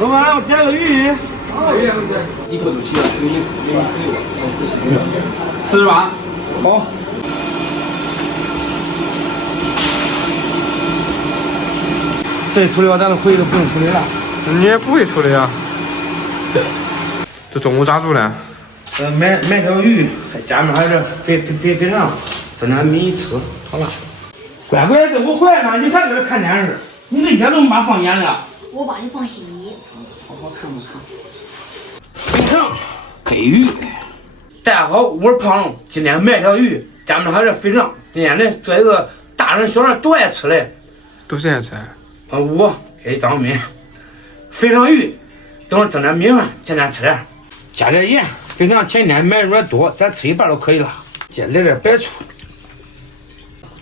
老板，我点个鱼。一口就起了，给你48。好。这处理完，咱的回就不用处理了。你也不会处理啊？这中午咋做呢？买条鱼，再加上还是肥肠，整点米吃，好了。乖乖的，我回来了，你还搁这看电视？你这一天都没把放眼了。我把你放心里。好好看吧看。肥肠，给鱼。大家好，我是胖龙，今天买条鱼，加上还是肥肠。今天的这一个大人小孩都爱吃嘞。都是爱吃。我给张明。肥肠鱼，等会整点米饭，简单吃点，加点盐。肥肠前天买有点多，咱吃一半就可以了。再来点白醋，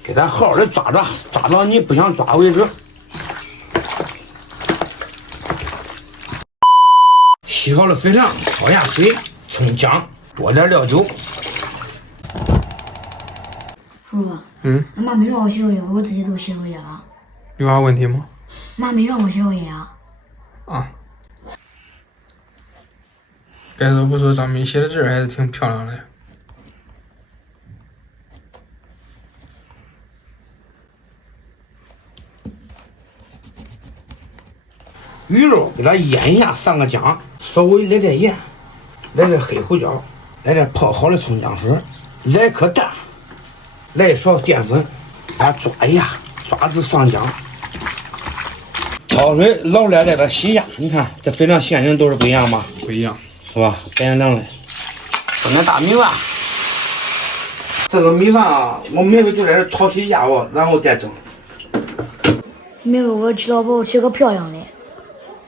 给它好好的抓到你不想抓为止。洗好了肥肠，焯下水，葱姜，多点料酒。叔叔，俺妈没让我洗手液，我自己都洗手液了。有啥问题吗？妈没让我洗手液啊。啊。该说不说，张明写的字还是挺漂亮的。鱼肉给它腌一下，上个姜，稍微来点盐，来点黑胡椒，来点泡好的葱姜水，来一颗蛋，来一勺淀粉，给它抓一下，抓至上浆。焯水捞出来再给它洗一下，你看这肥肠馅型都是不一样吧？不一样，是吧？白亮亮的。整点大米饭，这个米饭啊，我每回就在这淘起一下我，然后再蒸。明个我知道把我吃个漂亮的。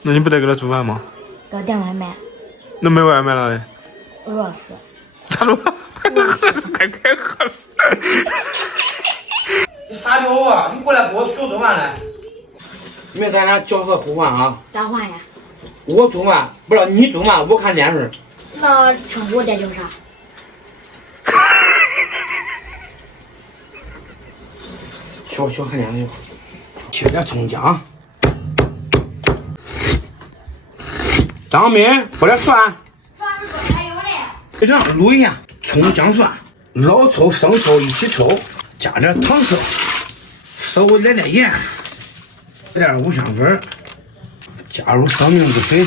那你不得给他做饭吗？要点外卖。那没外卖了嘞？饿死。咋了？快饿死！你撒娇吧，你过来给我学做饭来。明天咱俩角色互换啊。咋换呀？我做饭，不是你做饭，我看电视。那称呼我得叫啥？学看电视去吧。切点葱姜。张明，拨点蒜。蒜是做柴油的。肥肠卤一下，葱姜蒜，老抽生抽一起抽，加点糖色，稍微来点盐，来点五香粉，加入生命之水，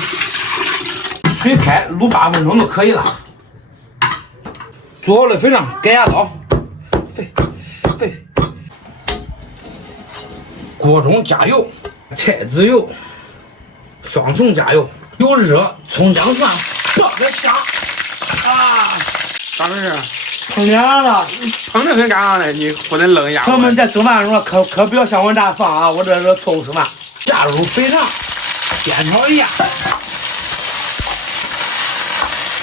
水开卤8分钟就可以了。做好了肥肠，改下刀，对，锅中加油，菜籽油，双重加油，油热，葱姜蒜爆的香啊！咋回事？碰凉了，碰着是干啥的？你不能愣一下。朋友们在做饭的时候可不要向我这放啊！我这是错误示范。加入肥肠，煸炒一下，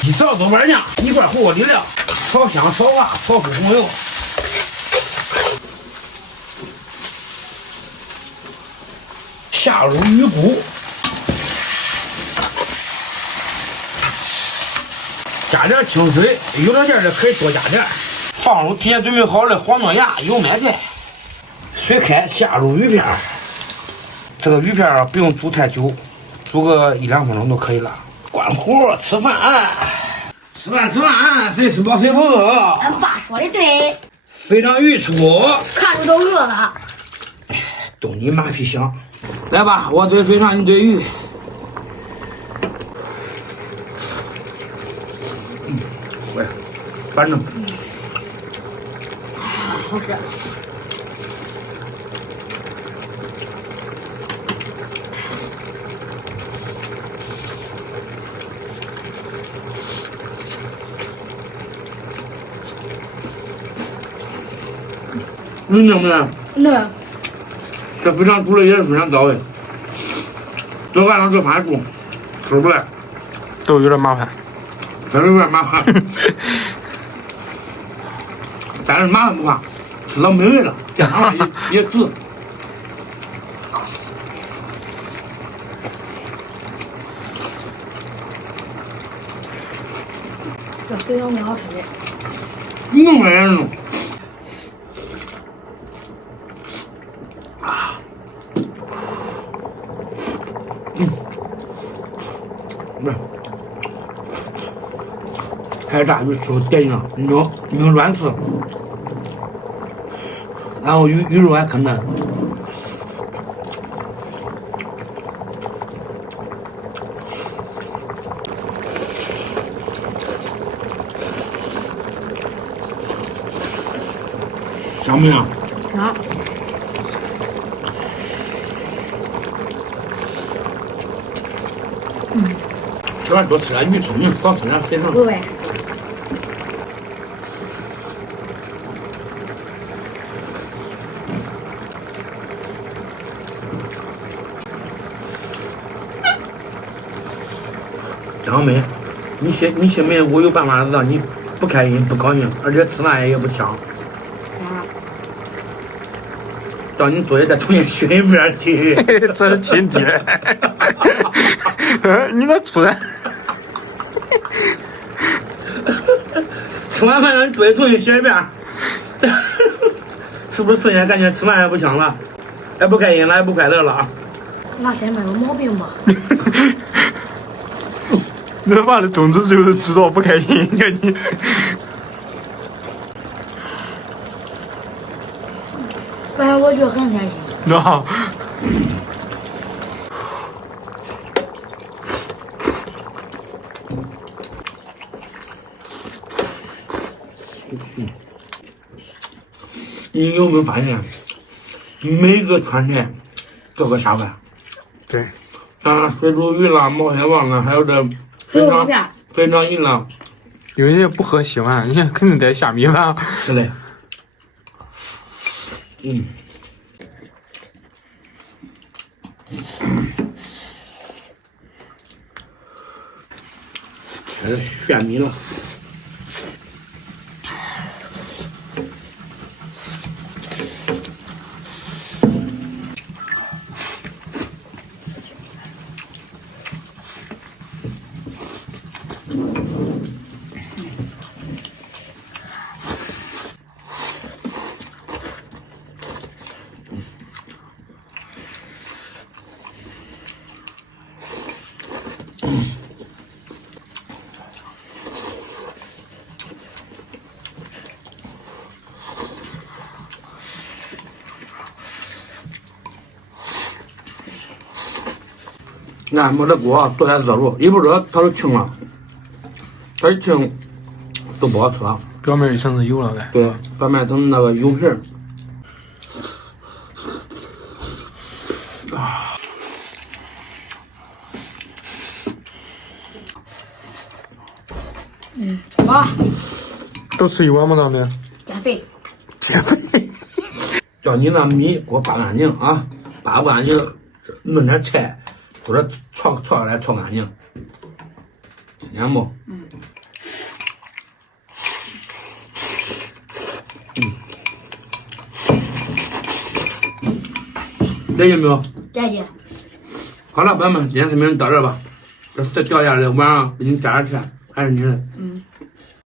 一勺豆瓣酱，一块火锅底料，炒香炒滑，炒出红油。下入鱼骨，加点清水，有条件的可以多加点。放入提前准备好的黄豆芽、油麦菜，水开下入鱼片。这个鱼片啊，不用煮太久，煮个1-2分钟就可以了。关火吃饭，吃饭，谁吃饱谁不饿。俺爸说的对。肥肠鱼出锅，看着都饿了。都你马屁香。来吧，我对肥肠，你对鱼。喂，反正。好吃。你能不能？能。这肥肠煮的也是非常到位。做饭上做饭煮，吃不来，都有点麻烦。真是有点麻烦。但是麻烦不怕，吃到美味了，健康也值。这肥肠挺好吃的。你弄个人弄。海炸鱼吃带劲，拧软吃，然后鱼肉还可嫩。香不香？香。这玩意多吃点鱼吃，少吃点肥肠。不爱吃。张妹，你信没？我有办法让你不开心、不高兴，而且吃饭也不香。叫你作业再重新学一遍题。这是亲爹。你咋突然？吃完饭让你作业重新学一遍，是不是瞬间感觉吃饭也不香了，也不开心了，也不快乐了？那现在有毛病吧？人娃的宗旨就是知道不开心，叫你。反正我就很开心。那。你有没有发现，每个川菜都个下饭？对。像水煮鱼啦、毛血旺啦，还有这肥肠鱼啦。有人家不喝稀饭，人家肯定得下米饭。是嘞。开始炫米了。你看，没这锅多点热肉，一不热它就清了，它一清都不好吃了。表面一层是油了该。对，表面层那个油皮儿。哇！都吃一碗吗？当面。减肥。减肥。叫你那米给我扒干净啊！扒不干净，弄点菜或者焯下来焯干净。听见不？来劲没有？再见。好了，朋友们，今天视频到这吧。这调一下，晚上给你加点钱，还是你的。